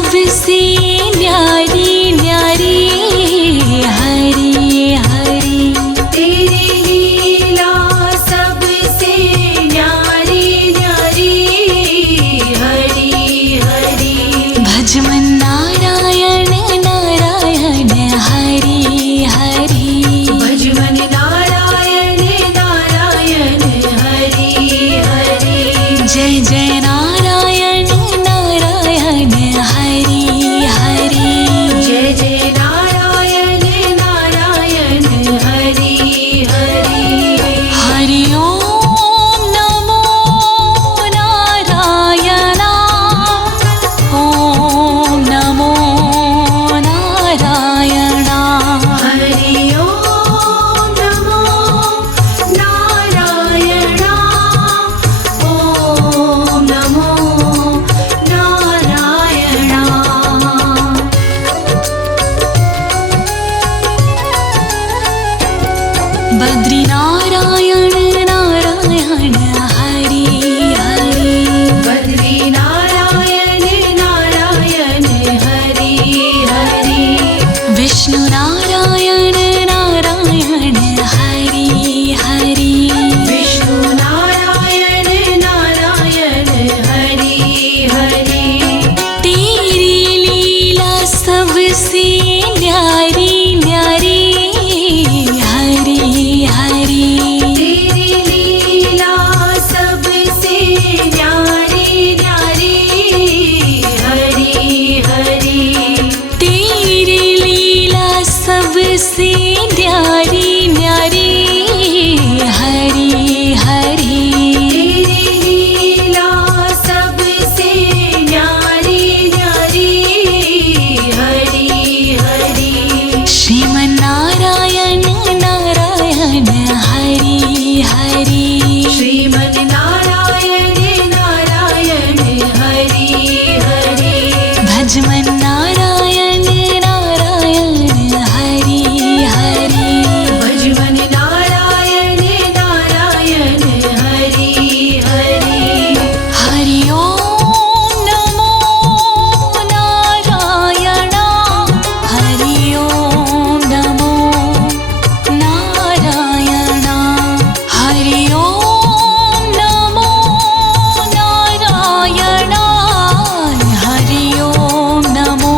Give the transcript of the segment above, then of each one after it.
सबसे न्यारी न्यारी हरी हरी। तेरी लीला सबसे न्यारी न्यारी हरी हरी। भज मन नारायण नारायण हरी हरी। भज मन नारायण नारायण हरी हरी। जय जय नारायण नारायण हरी हरी। जय जय नारायण नारायण हरी हरी। हरि ओम नमो नारायण। ओम नमो नारायण। हरि ओम नमो नारायण। ओम नमो नारायण। बद्री नारायण नारायण हरि हरि। बद्री नारायण नारायण हरि हरि। विष्णु नारायण नारायण हरि हरि। विष्णु नारायण नारायण हरि हरि। तेरी लीला सबसे न्यारी न्यारी हरि हरि। तेरी लीला सबसे न्यारी न्यारी हरि हरि। तेरी लीला सबसे न्यारी न्यारी हरि हरि। तेरी लीला सबसे न्यारी न्यारी हरि हरि। श्रीमन नारायण नारायण हरि हरि। श्रीमन नारायण नारायण हरि हरि। भज मन नारायण नारायण हरि हरि। भज मन नारायण नारायण हरि हरि। हरि ओम नमो नारायण। हरि ओम नमो नारायण। हरि ओम नमो नारायण। हरि ओम नमो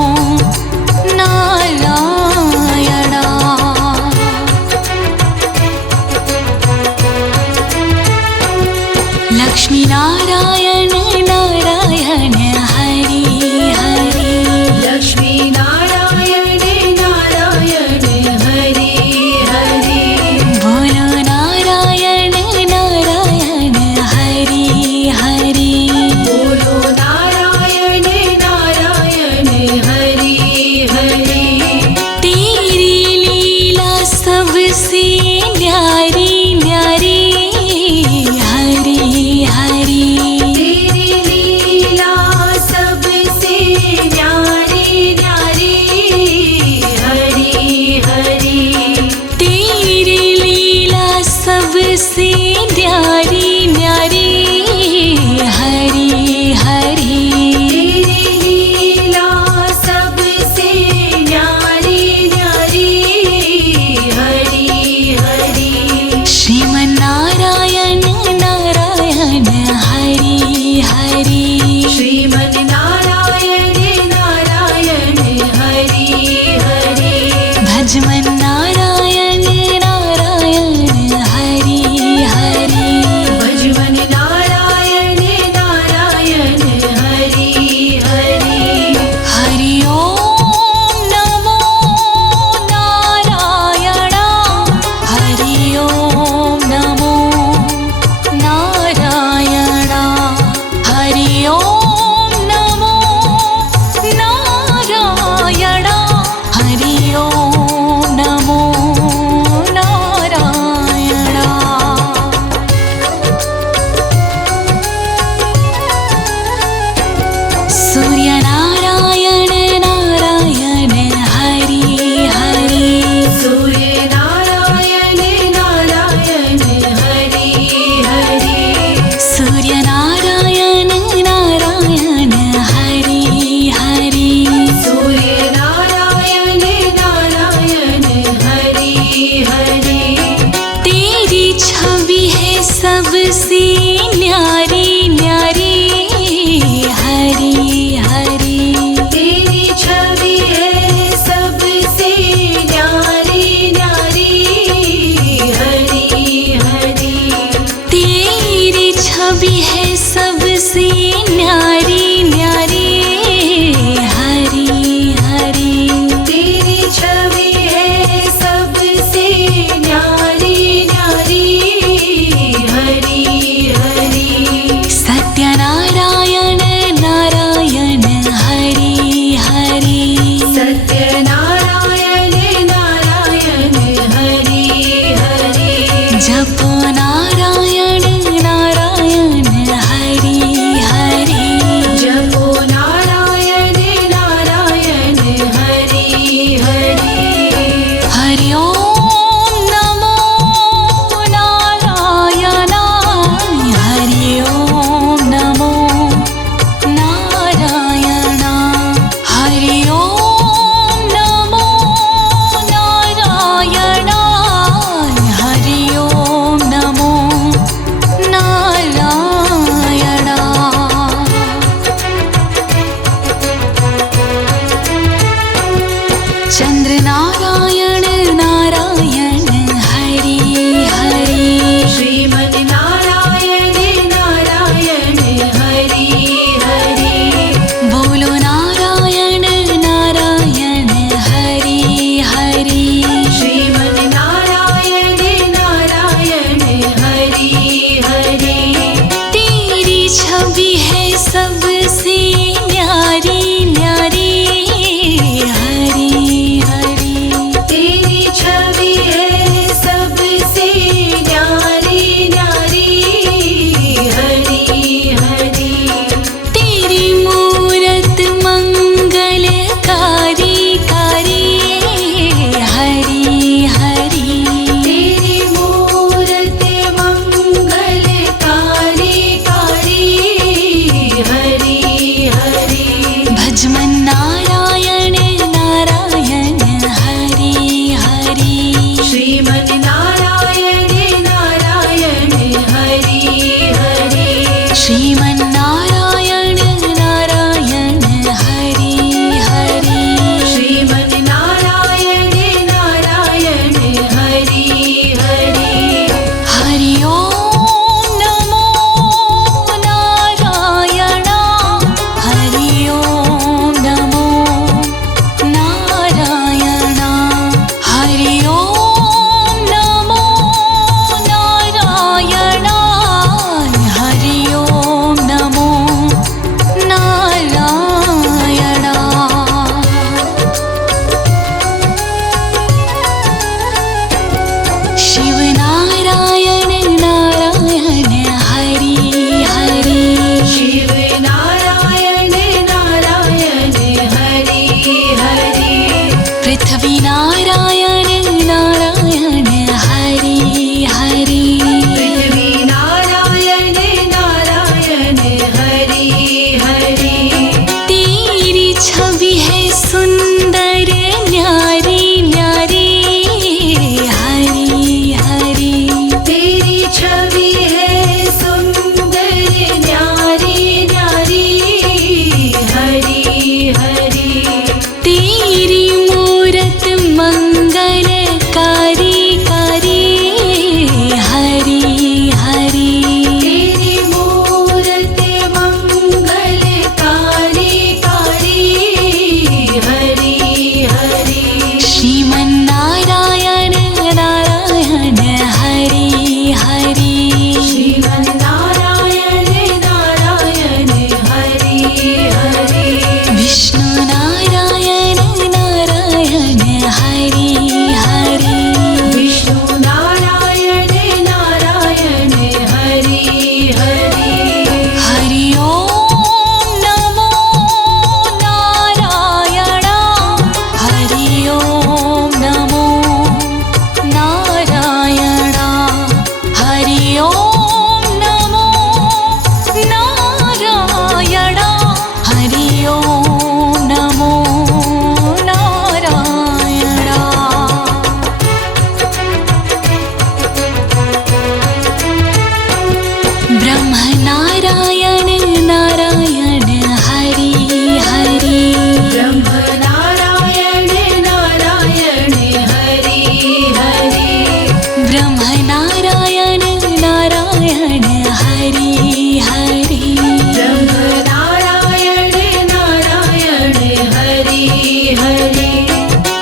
हरि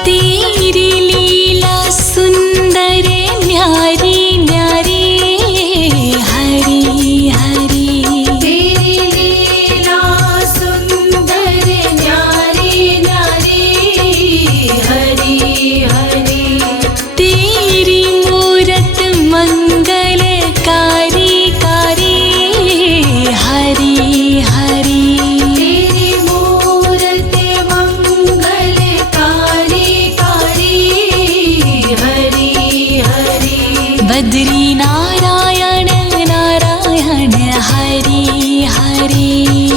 तेरी लीला सुंदर न्यारी न्यारी हरि हरि तेरी लीला सुंदर न्यारी न्यारी हरि हरि तेरी मूरत मंगलकारी कारी हरि हरि तेरी मूरत मंगलकारी कारी हरि हरि बद्री नारायण नारायण हरि हरि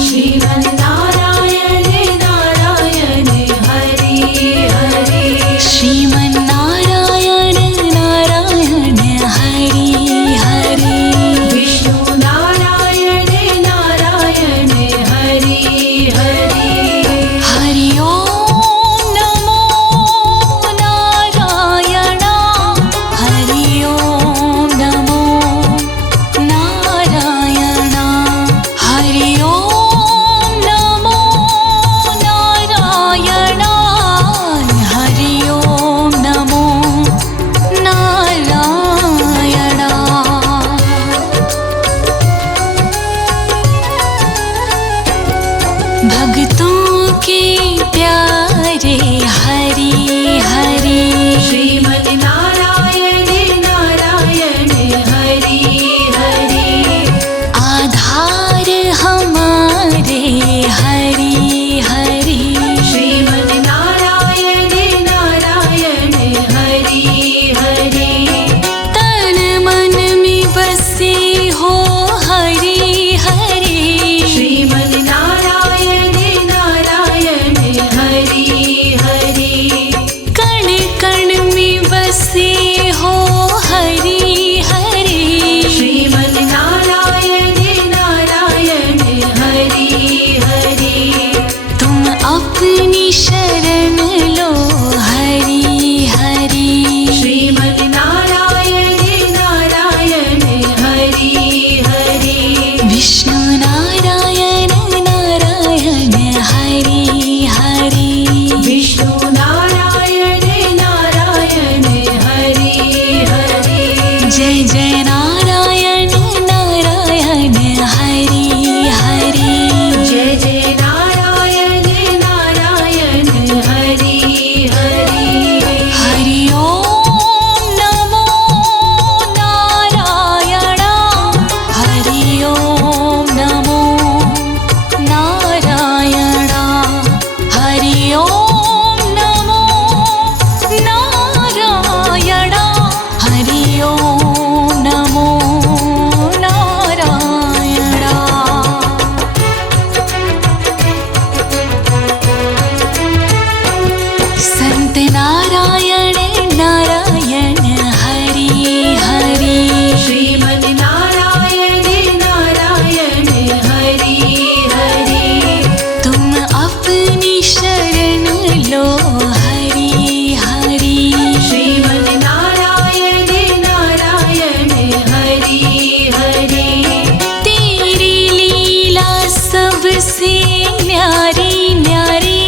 श्रीमन्नारायण नारायण हरि हरि श्रीमन्नारायण नारायण हरि हरि विष्णु नारायण नारायण हरि हरि हरि ओम नमो नारायण हरि ओम नमो नारायण हरि ओम नमो नारायण हरि ओम नमो नारायण भक्तों के प्यारे हरि हरि श्रीमन्नारायण नारायण हरि हरि आधार हमारे हरि हरि श्रीमन्नारायण नारायण हरि हरि तन मन में बसे हो हरि हरि श्रीमन्नारायण नारायण हरि हरि कण कण में बसे हो हरि हरि श्रीमन्नारायण नारायण हरि हरि तुम अपनी शरण लो हरि हरि श्रीमन्नारायण नारायण हरि हरि विष्णु नारायण नारायण हरि हरि विष्णु नारायण नारायण हरि हरि जय जय नारायण नारायण हरि हरि जय जय नारायण नारायण हरि हरि हरि ओम नमो नारायण हरि ओम नमो नारायण हरि ओम नमो नारायण हरि ओम नमो नारायण संत नारायण नारायण हरि हरि श्रीमन्नारायण नारायण हरि हरि तुम अपनी शरण लो हरि हरि श्रीमन्नारायण नारायण हरि हरि तेरी लीला सबसे न्यारी न्यारी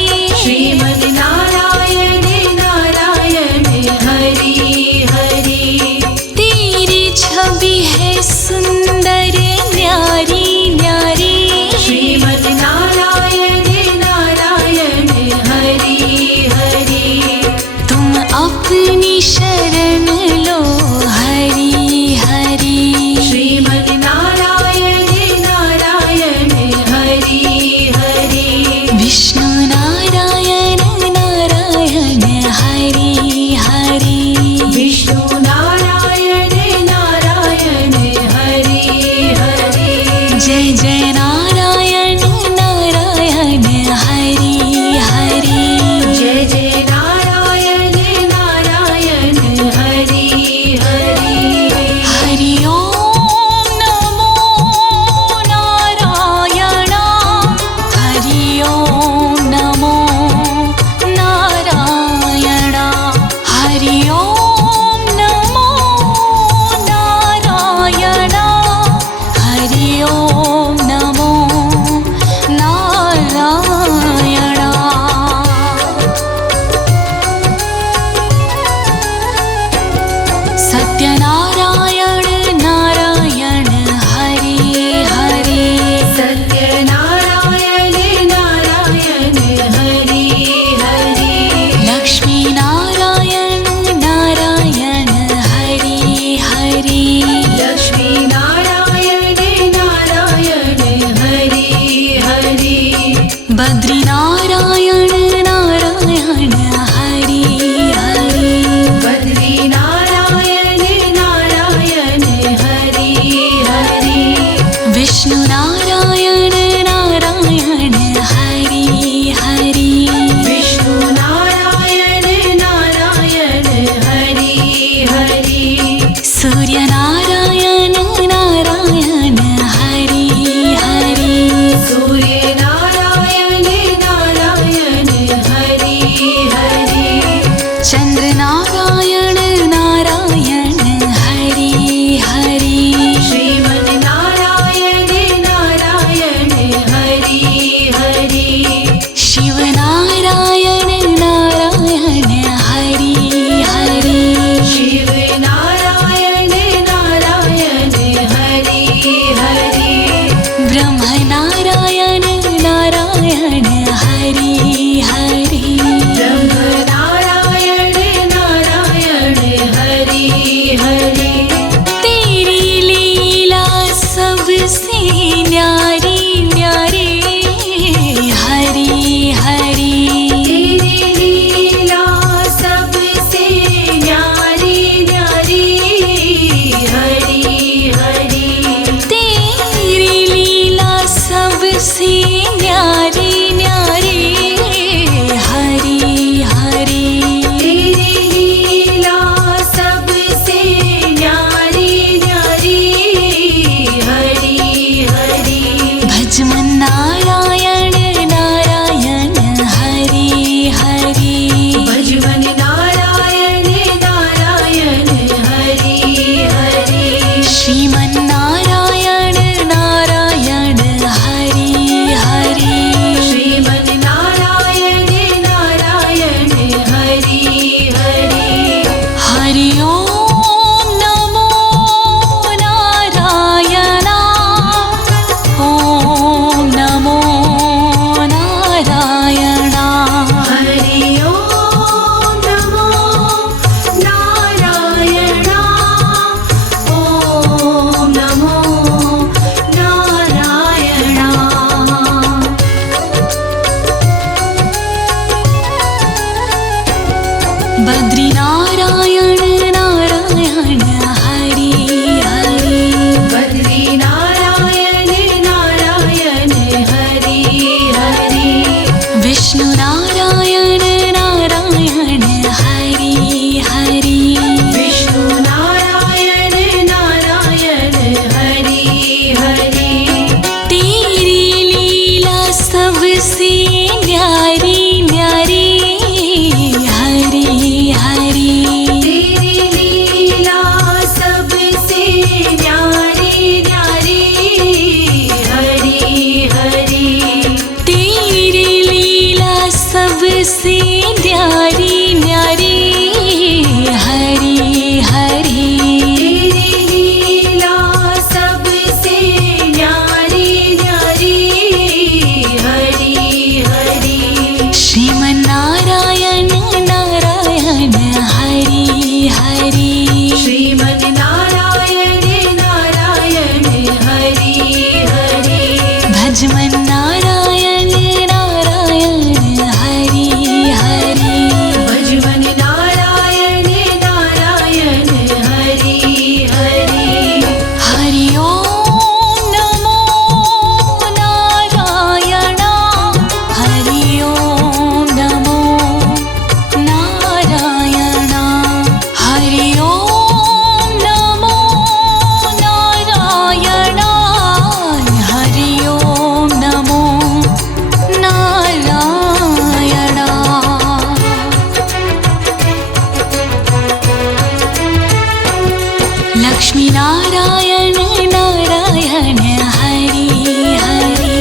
श्रीमन्नारायण नारायण हरि हरि तेरी छवि है सुंदर न्यारी न्यारी श्रीमन्नारायण नारायण हरि हरि तुम अपनी शरण लो हरि हरि श्रीमन्नारायण नारायण हरि हरि विष्णु नारायण नारायण हरि हरि विष्णु नारायण नारायण हरि हरि जय जय नारायण नारायण हरि हरि जय जय नारायण नारायण बद्री नारायण नारायण हरि हरि बद्री नारायण नारायण हरि हरि विष्णु नारायण नारायण हरि हरि विष्णु नारायण नारायण हरि हरि तेरी लीला सबसे न्यारी न्यारी हरि हरि तेरी लीला सबसे न्यारी न्यारी हरि हरि तेरी लीला सबसे न्यारी न्यारी हरि हरि तेरी लीला सबसे न्यारी न्यारी हरि हरि श्रीमन्नारायण नारायण हरि हरि श्रीमन् नारायण नारायण हरि हरि भजमन्नारायण नारायण हरि हरि भजमन् नारायण नारायण हरि हरि हरि ओम नमो नारायण हरि ओम नमो नारायण हरि ओम नमो नारायण हरि ओम नमो नारायण लक्ष्मी नारायण नारायण हरि हरि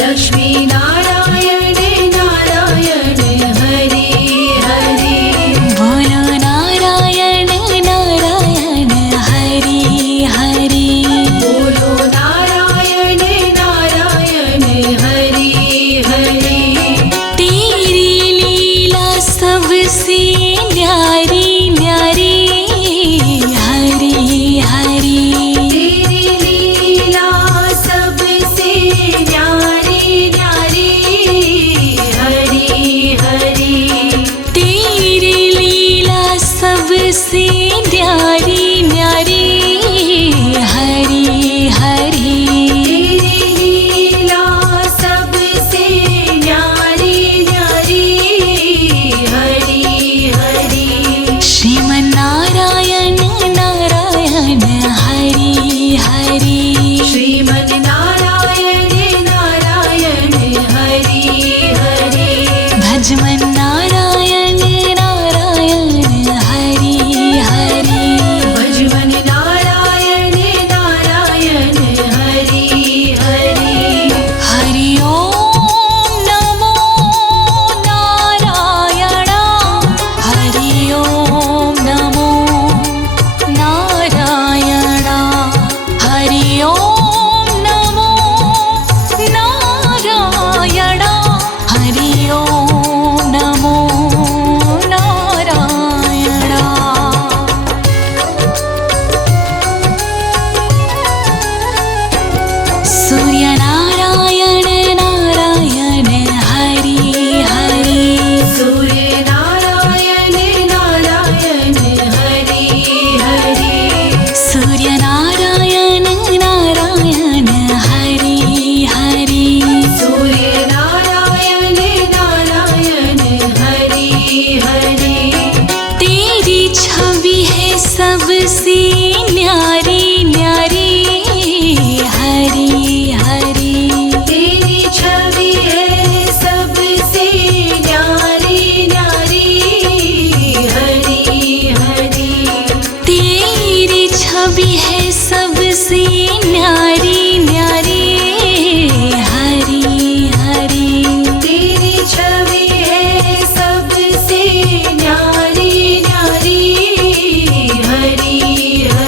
लक्ष्मी नारायण नारायण हरि हरि बोलो नारायण नारायण हरि हरि बोलो नारायण नारायण हरि हरि तेरी लीला सबसे न्यारी न्यारी हरि हरि तेरी लीला सबसे न्यारी न्यारी हरि हरि तेरी लीला सबसे न्यारी न्यारी हरि हरि तेरी लीला सबसे न्यारी न्यारी हरि हरि श्रीमन्नारायण नारायण हरि हरि श्रीमन् नारायण नारायण हरि हरि भजमन्नारायण नारायण हरि हरि भजमन् नारायण नारायण हरि हरि हरि ओम नमो नारायण हरि ओम नमो नारायण हरि ओम नमो नारायण हरि ओम नमो नारायण सूर्य नारायण नारायण हरि हरि सूर्य नारायण नारायण हरि हरि सूर्य नारायण नारायण हरि हरि सूर्य नारायण नारायण हरि हरि तेरी छवि है सबसे न्यारी न्यारी हरि हरि तेरी छवि है सबसे न्यारी न्यारी हरि हरि तेरी छवि है सबसे न्यारी न्यारी हरि हरि तेरी छवि है सबसे न्यारी न्यारी हरि हरि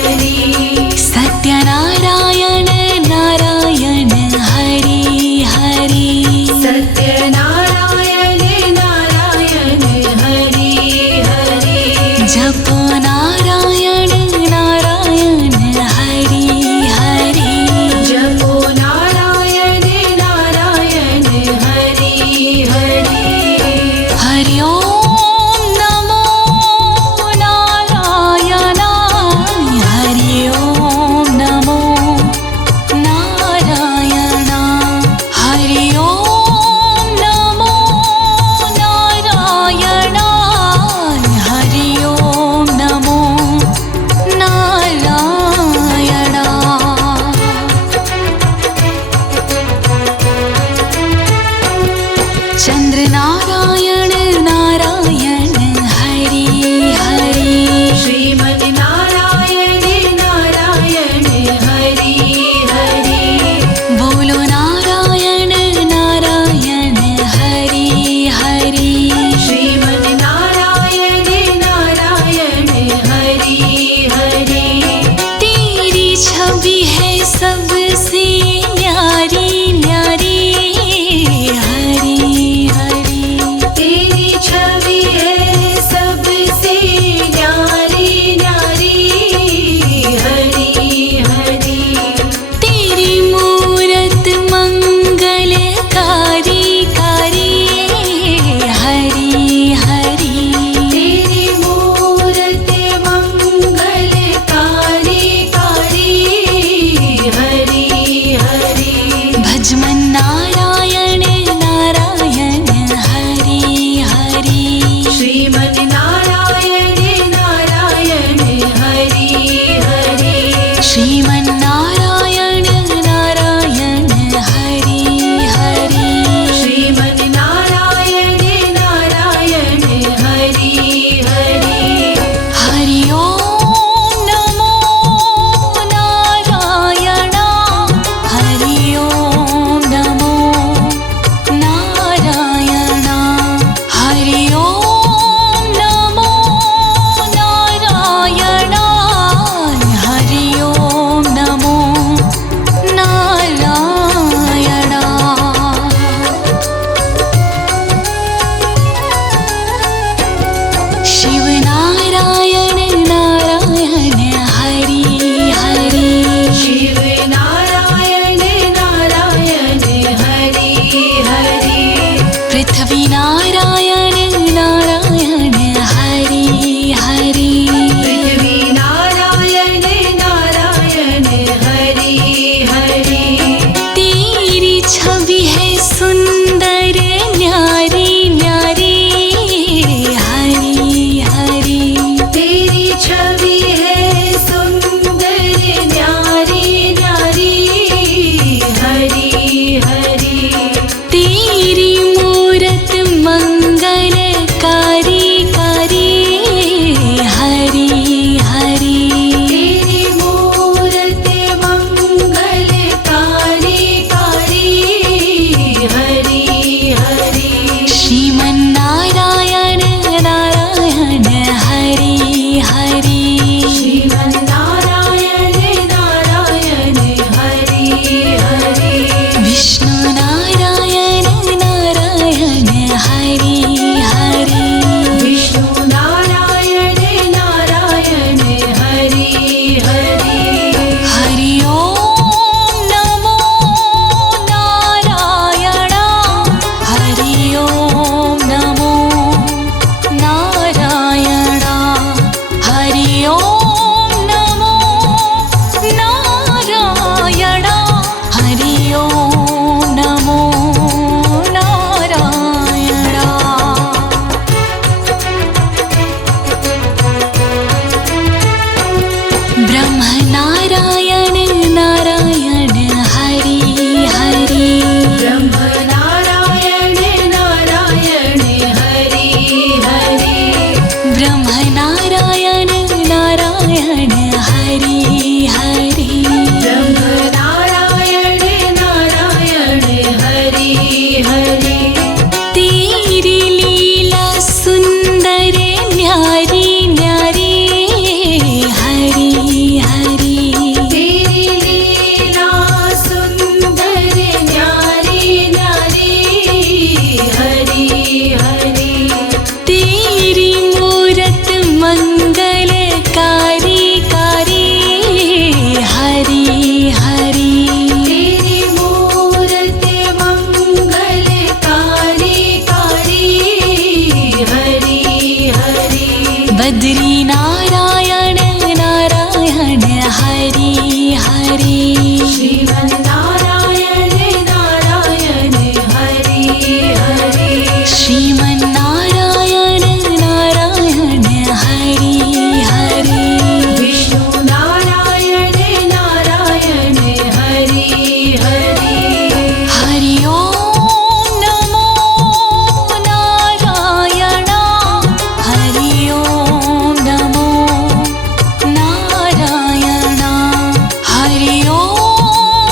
श्रीमन् नारायण नारायण हरि हरि श्रीमन्नारायण नारायण हरि हरि श्रीमन् नारायण नारायण हरि हरि हरि ओम नमो नारायण हरि ओम नमो नारायण हरि ओम नमो नारायण हरि ओम नमो नारायण शिव नारायण नारायण हरि हरि शिव नारायण नारायण हरि हरि पृथ्वी नारायण नारायण हरि हरि पृथ्वी नारायण नारायण हरि हरि तेरी छवि है सुंदर न्यारी न्यारी हरि हरि तेरी छवि है सुंदर न्यारी न्यारी हरि हरि तेरी मूरत मंगलकारी कारी हरि हरि तेरी मूरत मंगलकारी कारी हरि हरि श्रीमन्नारायण नारायण हरि हरि श्रीमन् नारायण नारायण हरि हरि विष्णु नारायण नारायण हरि हरि विष्णु नारायण नारायण हरि हरि हरि ओम नमो नारायण हरि ओम नमो नारायण हरि ओम नमो नारायण हरि ओम नमो नारायण ब्रह्म नारायण नारायण हरि हरि ब्रह्म नारायण नारायण हरि हरि ब्रह्म नारायण नारायण हरि हरि ब्रह्म नारायण नारायण हरि हरि तेरी लीला सुंदर न्यारी न्यारी हरि हरि तेरी लीला सुंदर न्यारी न्यारी हरि हरि तेरी मूरत मंगलकारी कारी हरि हरि तेरी मूरत मंगलकारी कारी हरि हरि बद्री नारायण नारायण हरि हरि श्रीमन् नारायण नारायण हरि हरि श्रीमन्नारायण नारायण हरि हरि विष्णु नारायण नारायण हरि हरि हरि ओम नमो नारायण हरि ओम नमो नारायण हरि ओम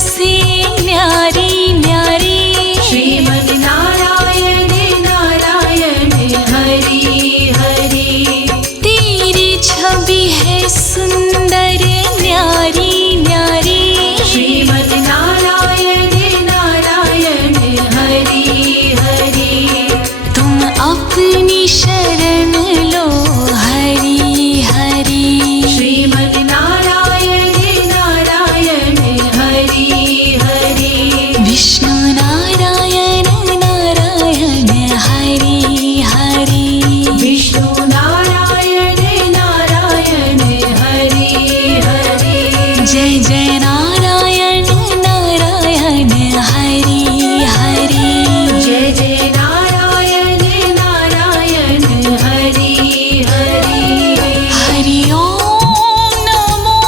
सबसे न्यारी न्यारी श्रीमद् नारायण नारायण हरि हरि तेरी छवि है सुंदर न्यारी न्यारी श्रीमद् नारायण नारायण हरि हरि तुम अपनी शरण लो हरि हरि श्रीमद् नारायण नारायण हरि हरि विष्णु नारायण नारायण हरि हरि विष्णु नारायण नारायण हरि हरि जय जय नारायण नारायण हरि हरि जय जय नारायण नारायण हरि हरि हरि ओम नमो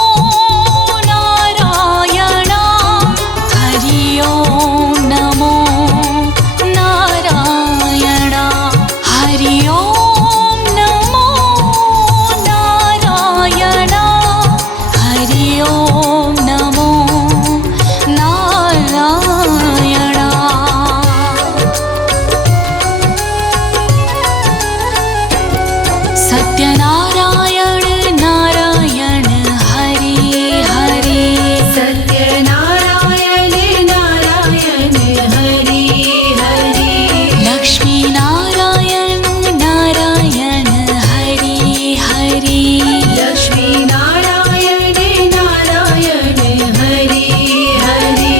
नारायण हरि ओम नमो नारायण हरि ओम नमो नारायण हरि ओम नमो नारायण सत्यनारायण नारायण हरि हरि सत्यनारायण नारायण हरि हरि लक्ष्मी नारायण नारायण हरि हरि लक्ष्मी नारायण नारायण हरि हरि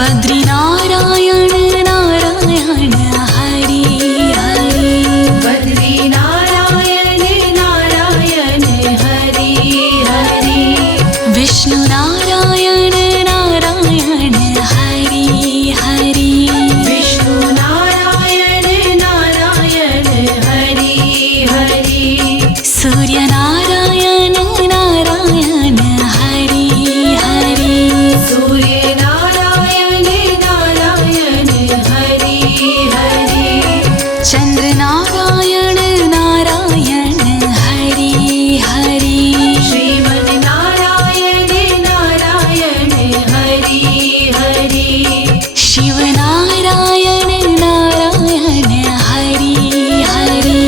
बद्री नारायण नारायण हरि हरि बद्री नारायण नारायण हरि हरि विष्णु नारायण नारायण हरि हरि विष्णु नारायण नारायण हरि हरि सूर्य नारायण नारायण हरि हरि सूर्य नारायण नारायण हरि हरि चंद्र नारायण नारायण हरि हरि श्रीमद् नारायण नारायण हरि हरि शिव नारायण नारायण हरि हरि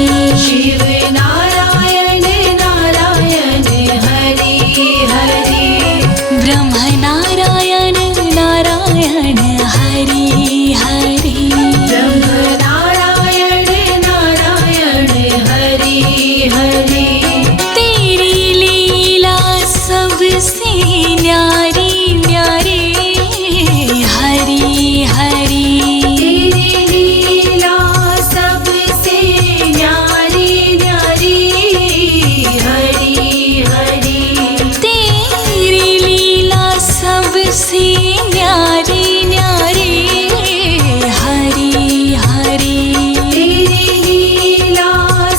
शिव नारायण नारायण हरि हरि ब्रह्म नारायण नारायण हरि हरि ब्रह्म नारायण नारायण हरि हरि तेरी लीला सबसे न्यारी न्यारी हरि हरि तेरी लीला सबसे न्यारी न्यारी हरि हरि तेरी लीला सबसे न्यारी न्यारी हरि हरि तेरी लीला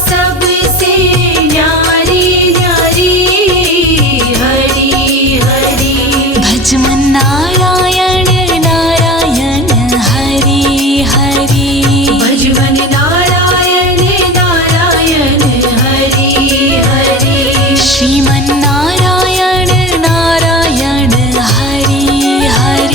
सबसे न्यारी न्यारी हरि हरि भजमन नारायण नारायण हरि हरि भजवन नारायण नारायण हरि हरि श्रीमन नारायण नारायण हरि हरि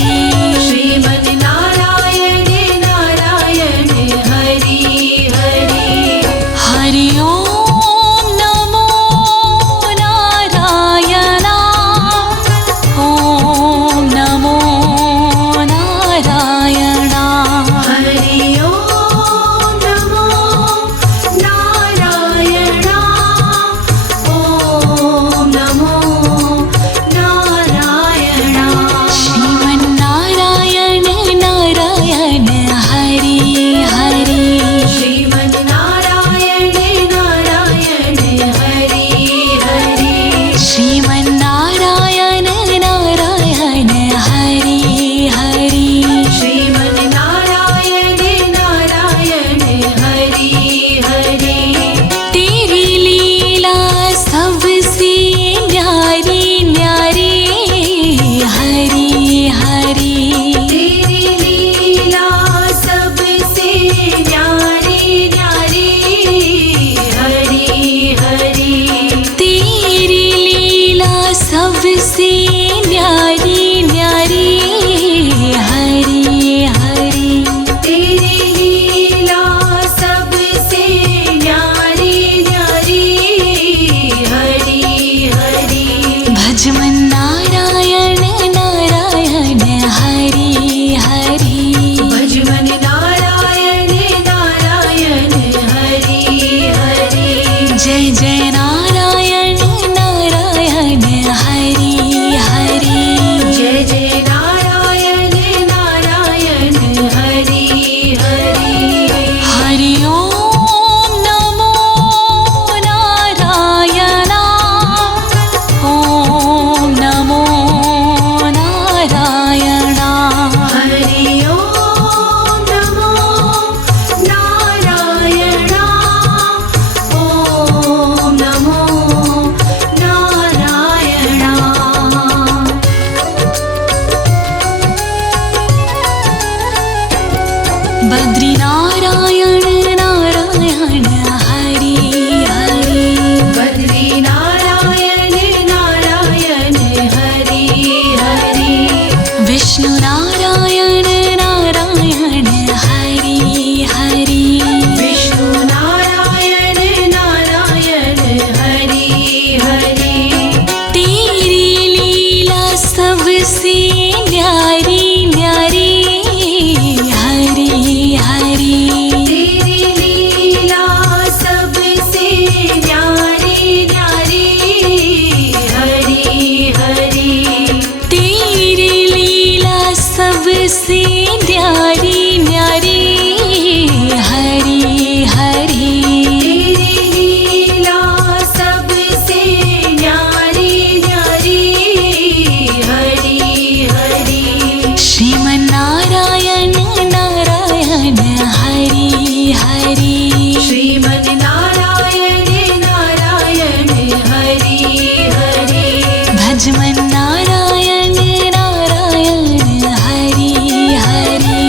भजमन नारायण नारायण हरि हरि भजमन नारायण नारायण हरि हरि जय जय नारायण नारायण हरि हरि जय जय नारायण नारायण हरि हरि हरि ओम नमो नारायण ओम नमो नारायण हरि ओम नमो नारायण ओम नमो नारायण बद्री नारायण नारायण हरि हरि बद्री नारायण नारायण हरि हरि विष्णु नारायण नारायण हरि हरि विष्णु नारायण नारायण हरि हरि तेरी लीला सबसे न्यारी न्यारी हरि हरि तेरी लीला सबसे न्यारी न्यारी हरि हरि तेरी लीला सबसे न्यारी न्यारी हरि हरि तेरी लीला सबसे न्यारी न्यारी हरि हरि श्रीमन नारायण नारायण हरि हरि श्रीमन नारायण नारायण हरि हरि भजमन नारायण नारायण हरि हरि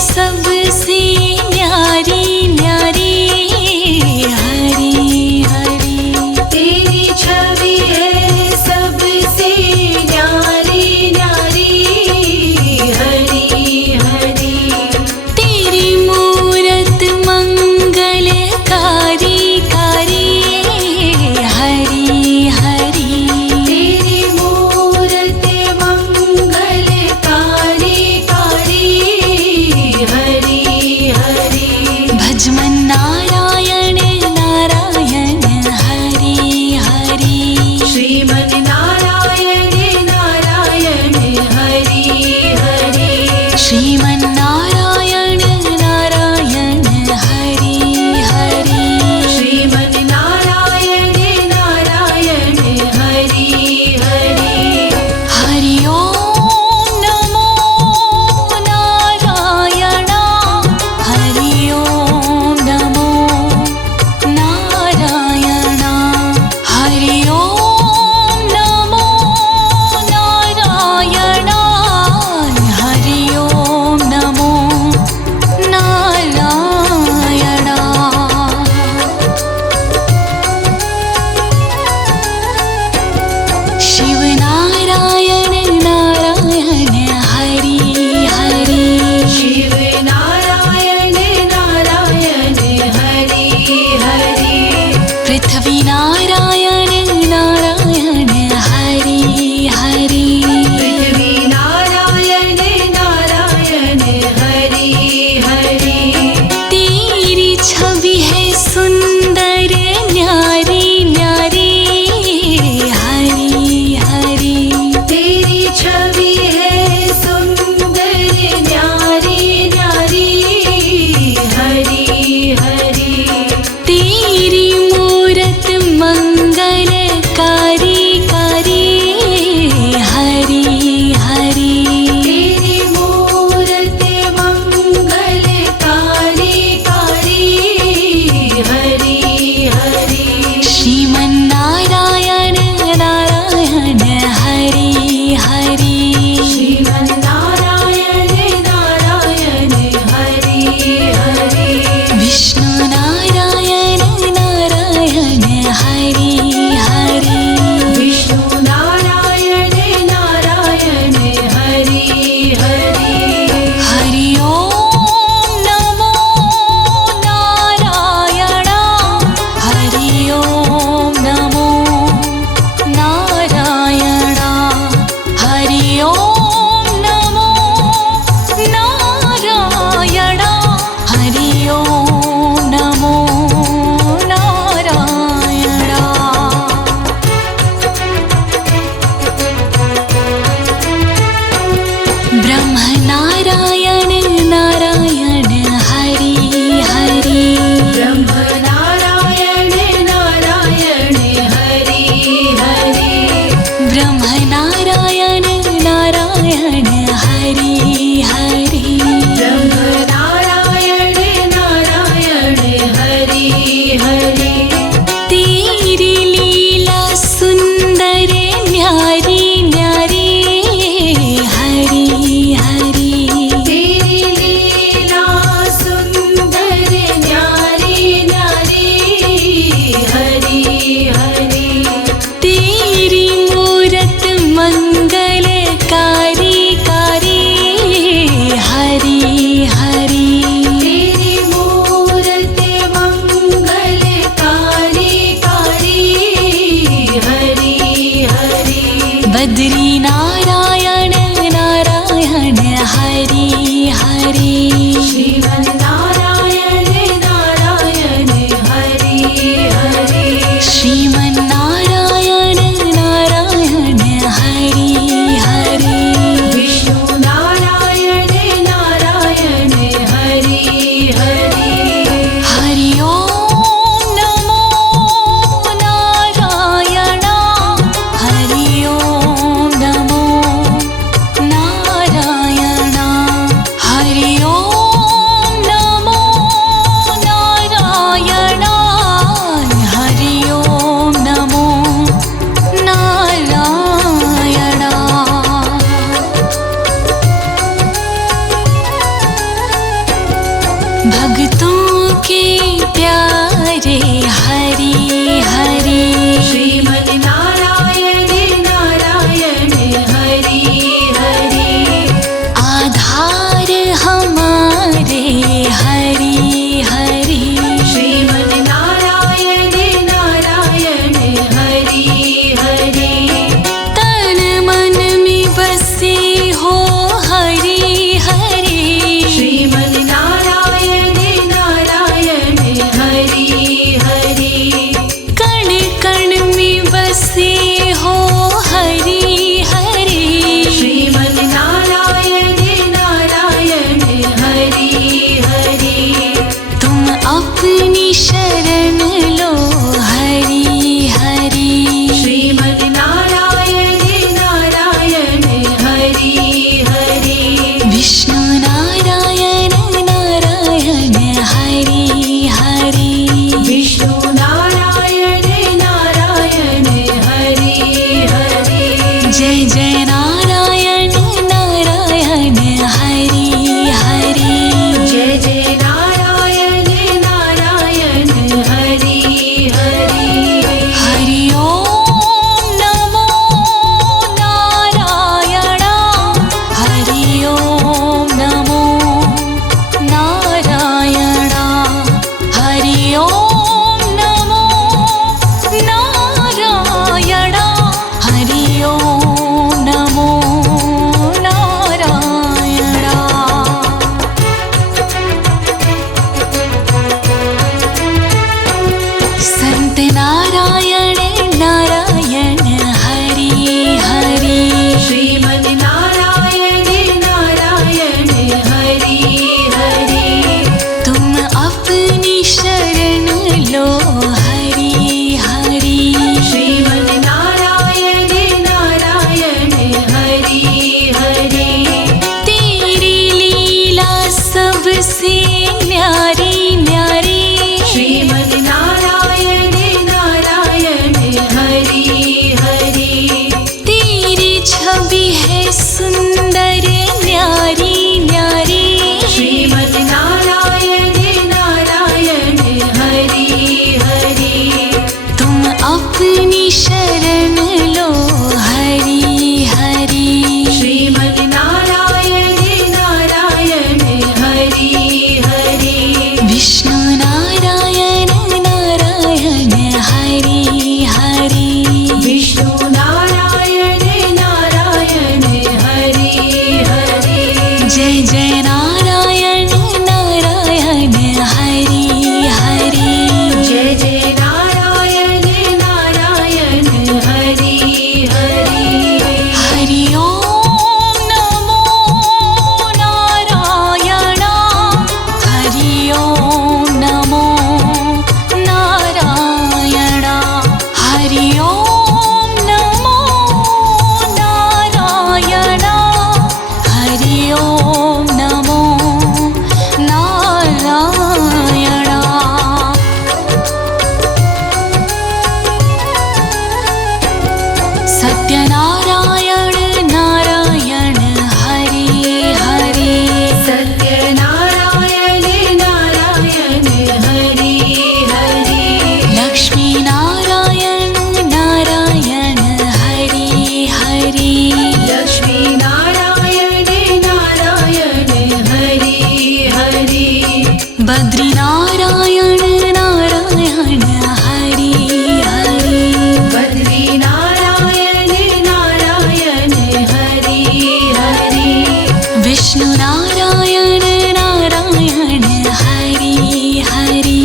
सबसे न्यारी न्यारी हरी हरी। तेरी छवि है सबसे न्यारी न्यारी हरी हरी। तेरी मूरत मंगलकारी कारी हरी हरी। तेरी मूरत मंगलकारी कारी हरी हरी। भजमन नारायण नारायण हरी हरी। श्रीमन नारायण नारायण हरि हरि। श्रीमन नारायण नारायण हरी हरी। श्रीमन नारायण नारायण हरि हरि। हरि ओम नमो नारायण। हरि ओम नमो नारायण। हरि ओम नमो नारायण। हरि ओम नमो भक्तों के प्यारे हरि हरि श्रीमन नारायण नारायण हरि हरि आधार हमारे हरि हरि श्रीमन नारायण नारायण हरि हरि तन मन में बसे हो हरि हरि श्रीमन नारायण नारायण हरि हरि कण कण में बसे हो हरि हरि श्रीमन नारायण नारायण हरि हरि तुम अपनी शरण लो हरि हरि श्रीमन नारायण नारायण हरि हरि विष्णु नारायण नारायण हरि हरि विष्णु नारायण नारायण हरि हरि जय जय नारायण नारायण हरि हरि जय जय नारायण नारायण हरि हरि हरि ओम नमो नारायण हरि ओम नमो नारायण हरि ओम नमो नारायण हरि ओम नमो नारायण संत नारायण नारायण हरि हरि श्रीमन नारायण नारायण हरि हरि तुम अपनी शरण लो हरि हरि श्रीमन नारायण नारायण हरि हरि तेरी लीला सबसे न्यारी न्यारी श्रीमन नारायण नारायण हरि हरि तेरी छवि है सुंदर न्यारी न्यारी श्रीमन नारायण नारायण हरि हरि तुम अपनी शरण लो हरि हरि श्रीमन नारायण नारायण हरि हरि विष्णु नारायण नारायण हरि हरि विष्णु नारायण नारायण हरि हरि जय जय नारायण नारायण हरि हरि जय जय नारायण नारायण हरि हरि हरि ओम नमो नारायण हरि ओम नमो नारायण हरि ओम नमो नारायण हरि ओम नमो नारायण सत्यनारायण नारायण हरि हरि सत्यनारायण नारायण हरि हरि लक्ष्मी नारायण नारायण हरि हरि लक्ष्मी नारायण नारायण हरि हरि बद्री नारायण नारायण हरि हरि बद्री नारायण नारायण हरि हरि विष्णु नारायण नारायण हरि हरि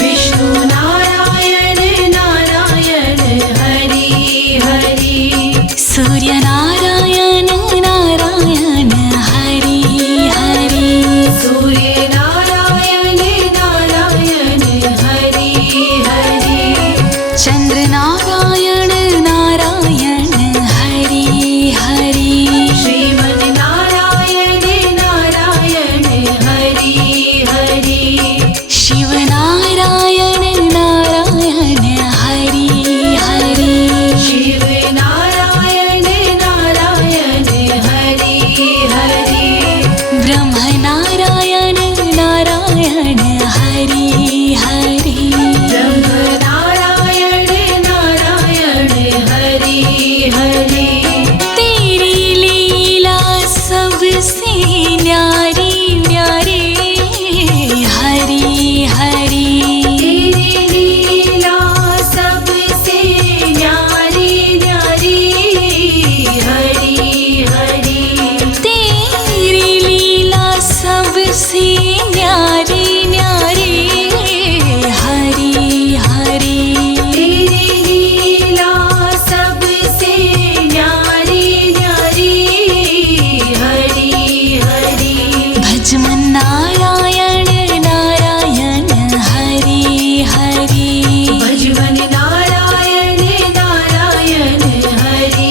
विष्णु नारायण नारायण हरि हरि सूर्य नारायण नारायण हरि हरि सूर्य नारायण नारायण सबसे न्यारी न्यारी हरि हरि तेरी लीला सबसे न्यारी न्यारी हरि हरि भजमन नारायण नारायण हरि हरि भजमन नारायण नारायण हरि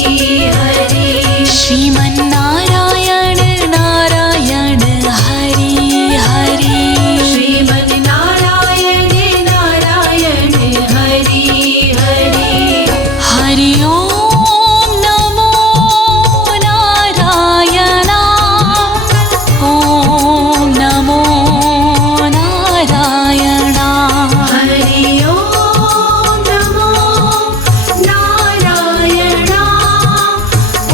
हरि श्रीमन नारायण नारायण हरि हरि श्रीमन नारायण नारायण हरि हरि हरि ओम नमो नारायण ओम नमो नारायण हरि ओम नमो नारायण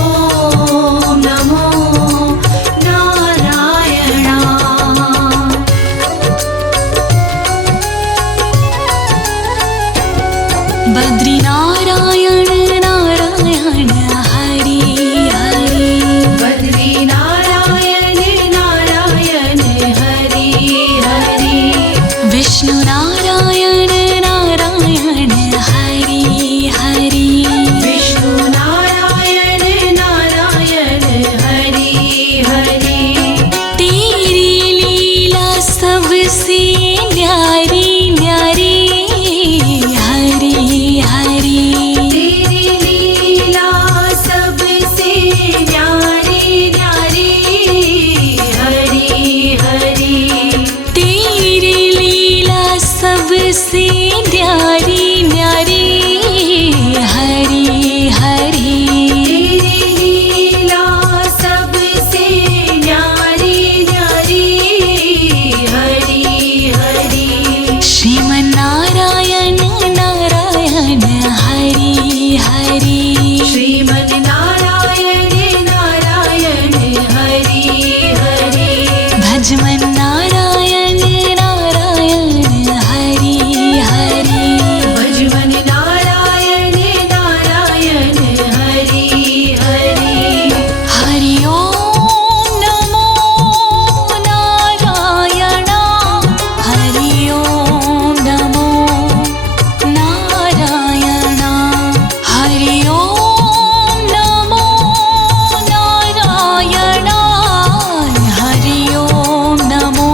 ओम नमो नारायण बद्री नारायण नारायण हरि हरि बद्री नारायण नारायण हरि हरि विष्णु नारायण नारायण हरि हरि विष्णु नारायण नारायण हरि हरि तेरी लीला सबसे न्यारी न्यारी हरि हरि तेरी लीला सबसे न्यारी न्यारी हरि हरि तेरी लीला सबसे न्यारी न्यारी हरि हरि तेरी लीला सबसे न्यारी न्यारी हरि हरि श्रीमन नारायण नारायण हरि हरि श्रीमन नारायण नारायण हरि हरि भजमन नारायण नारायण हरि हरि भजमन नारायण नारायण हरि हरि हरि ओम नमो नारायण हरि ओम नमो नारायण हरि ओम नमो नारायण हरि ओम नमो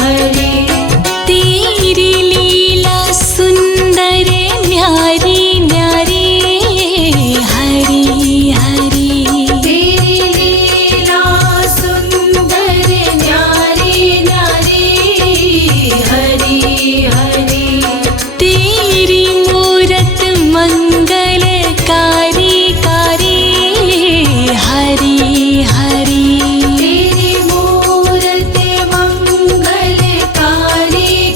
हरि तेरी लीला सुंदर न्यारी न्यारी हरि हरि तेरी लीला सुंदर न्यारी न्यारी हरि हरि तेरी मूरत मंगलकारी कारी हरि हरि तेरी मूरत मंगलकारी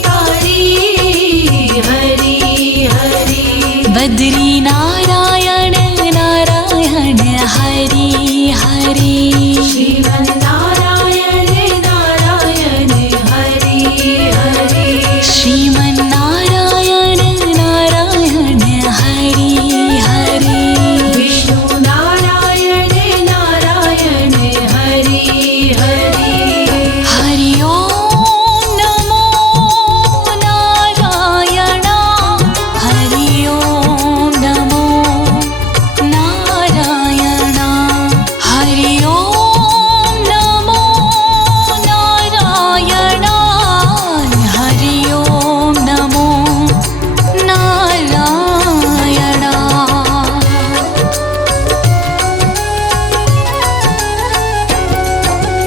कारी हरि हरि बद्री नारायण नारायण हरि हरि श्रीमन् नारायण नारायण हरि हरि श्रीमन्नारायण नारायण हरि हरि विष्णु नारायण नारायण हरि हरि हरि ओम नमो नारायण हरि ओम नमो नारायण हरि ओम नमो नारायण हरि ओम नमो नारायण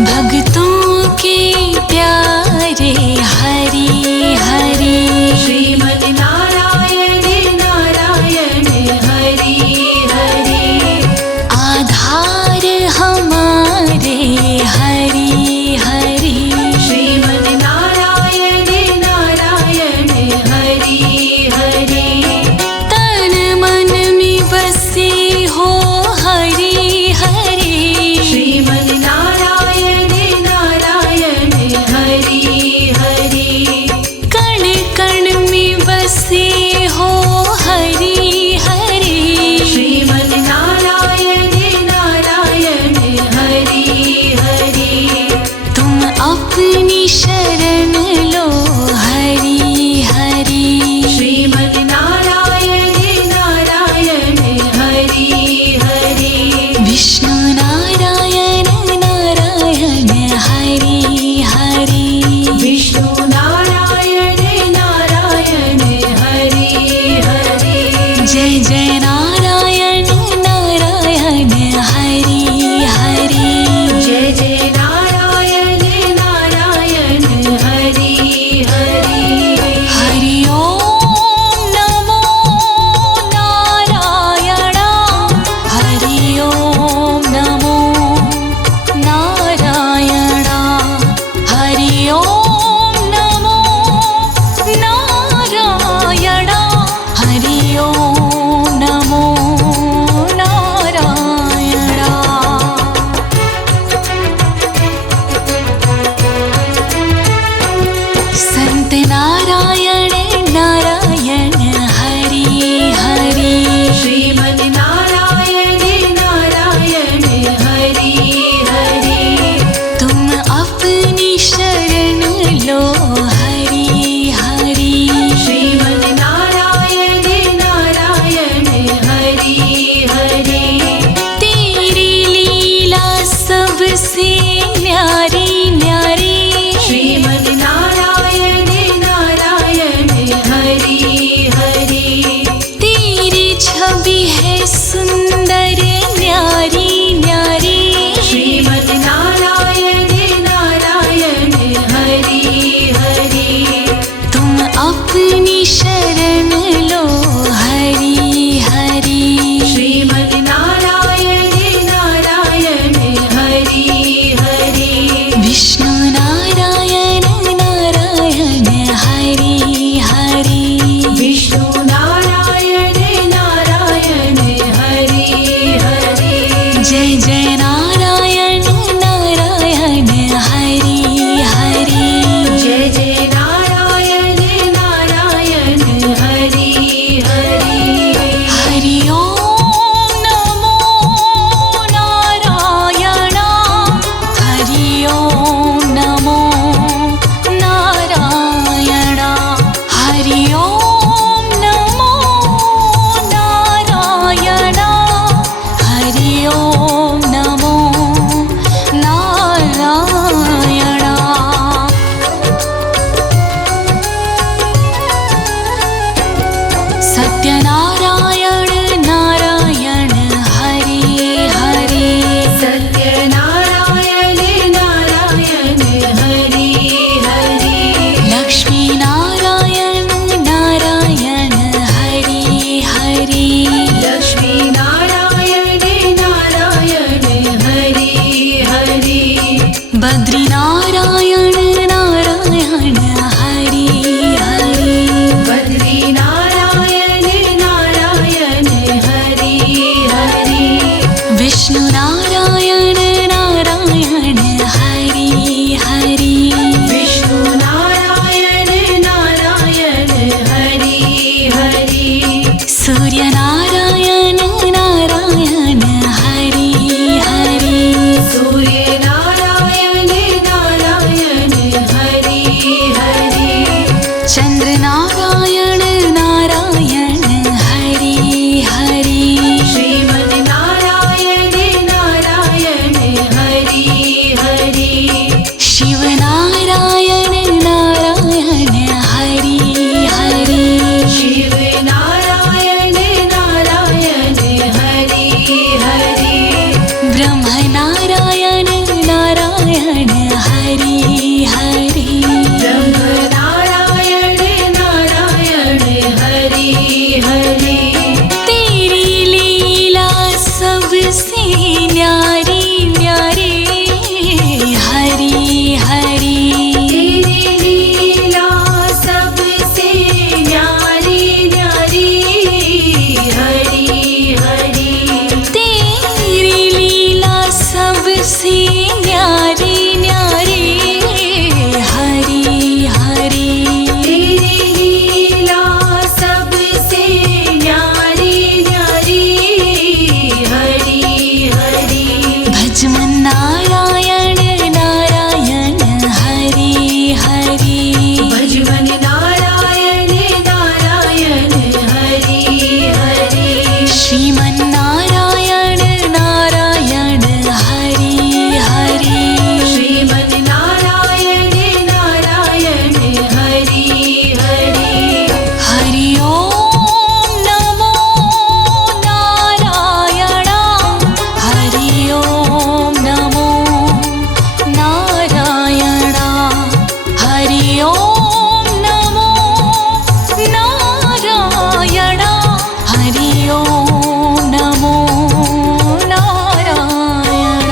भक्तों के प्यारे हरि हरि श्रीमन् नारायण नारायण हरि हरि आधार हमारे हरि हरि श्रीमन् नारायण नारायण हरि हरि तन मन में बसे हो हरि हरि श्रीमन् नारायण नारायण हरि हरि कण कण में बसे हो हरि हरि श्रीमन् नारायण नारायण हरि हरि तुम अपनी शरण लो हरि हरि श्रीमन् नारायण नारायण हरि हरि विष्णु नारायण नारायण हरि हरि विष्णु नारायण नारायण हरि हरि जय जय नारायण नारायण हरि हरि जय जय नारायण नारायण हरि हरि हरि ओम नमो नारायण हरि ओम नमो नारायण हरि ओम नमो नारायण हरि ओम नमो नारायण संत नारायण नारायण हरि हरि श्रीमन् नारायण नारायण हरि हरि तुम अपनी शरण लो हरि हरि श्रीमन् नारायण नारायण हरि हरि तेरी लीला सबसे न्यारी न्यारी श्रीमन् नारायण नारायण हरि हरि तेरी छवि है सुंदर न्यारी न्यारी श्रीमन् नारायण नारायण हरि हरि तुम अपनी शरण लो हरि हरि श्रीमन् नारायण नारायण हरि हरि विष्णु नारायण नारायण हरि हरि विष्णु नारायण नारायण हरि हरि जय जय नारायण नारायण हरि हरि जय जय नारायण नारायण हरि ओम नमो नारायण हरि ओम नमो नारायण।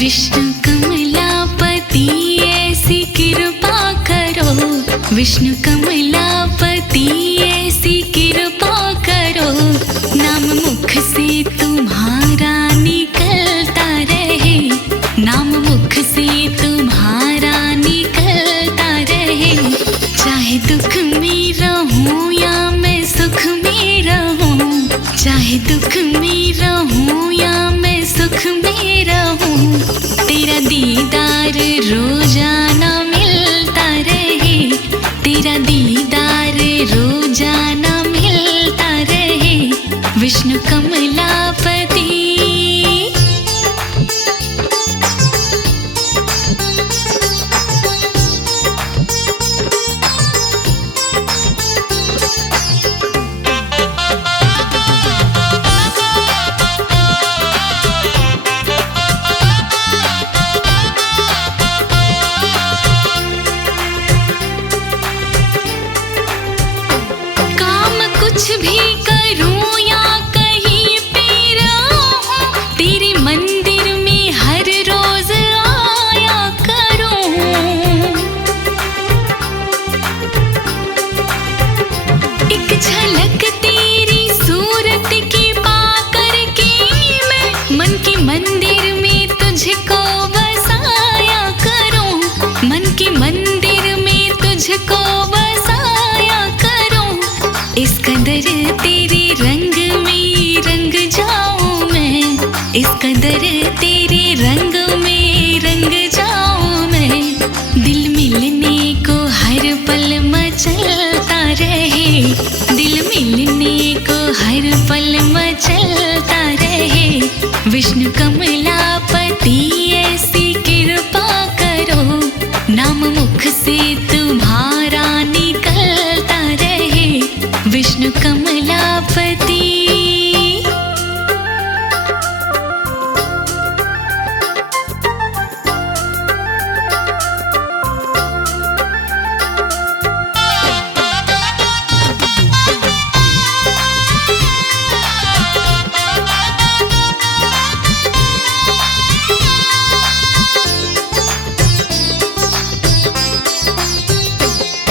विष्णु कमलापति ऐसी कृपा करो, विष्णु कमलापति ऐसी कृपा करो, नाम मुख से तुम्हारा निकलता रहे, नाम मुख से तुम्हारा निकलता रहे। चाहे दुख में रहूं या मैं सुख में रहूं, चाहे दुख में रहूं या मैं सुख में रहूं, तेरा दीदार रोजाना मिलता रहे, तेरा दीदार रोजाना मिलता रहे। विष्णु कमलापति कुछ भी करूं या कहीं पे रहूं, तेरे मंदिर में हर रोज आया करूं। एक झलक तेरी सूरत की पाकर के मैं मन के मंदिर में तुझको बसाया करूं, मन के मंदिर में तुझको बसाया करूं। इस कदर तेरे रंग में रंग जाऊं मैं, इस कदर तेरे रंग में रंग जाऊं मैं। दिल मिलने को हर पल मचलता रहे, दिल मिलने को हर पल मचलता रहे। विष्णु कमलापति ऐसी कृपा करो, नाम मुख से तुम्हारा निकलता रहे। विष्णु कमलापति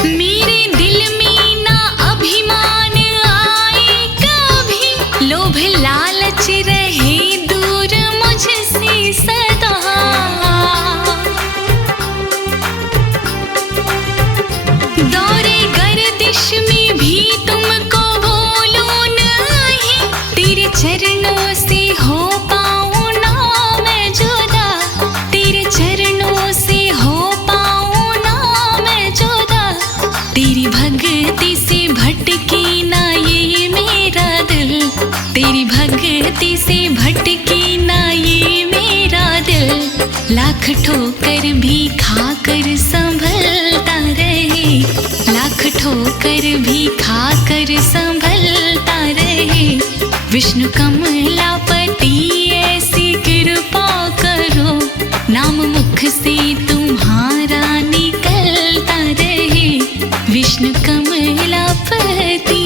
मेरे दिल में ना अभिमान आए कभी, लोभ लालच रहे दूर मुझसे सदा। दौरे गर्दिश में भी तुमको भूलूं नहीं, तेरे चरणों से हो पाऊं ना मैं जुदा, तेरे चरणों से हो पाऊं ना मैं जुदा। तेरी भक्ति से भटके ना ये मेरा दिल, तेरी भक्ति से भटके ना ये मेरा दिल। लाख ठोकर भी खाकर संभलता रहे, लाख ठोकर भी खाकर संभलता रहे। विष्णु कमलापति ऐसी कृपा करो, नाम मुख से तुम्हारा निकलता रहे। विष्णु कमलापति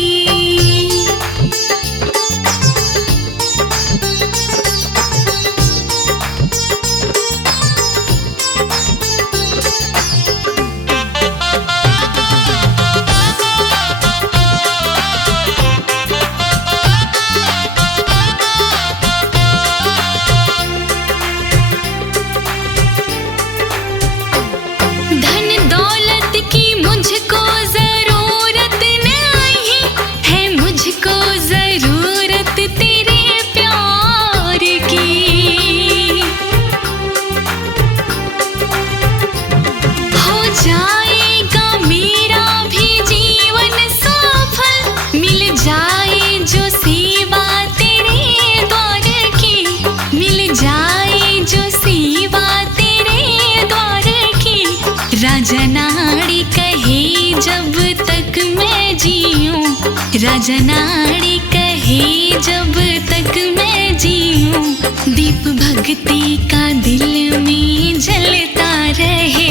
राजा नाड़ी कहे जब तक मैं जीऊं, दीप भक्ति का दिल में जलता रहे,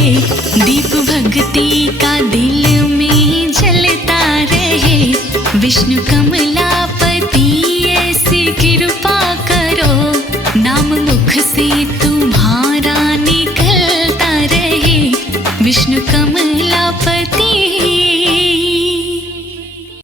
दीप भक्ति का दिल में जलता रहे। विष्णु कमलापति ऐसी कृपा करो, नाम मुख से तुम्हारा निकलता रहे। विष्णु कमलापति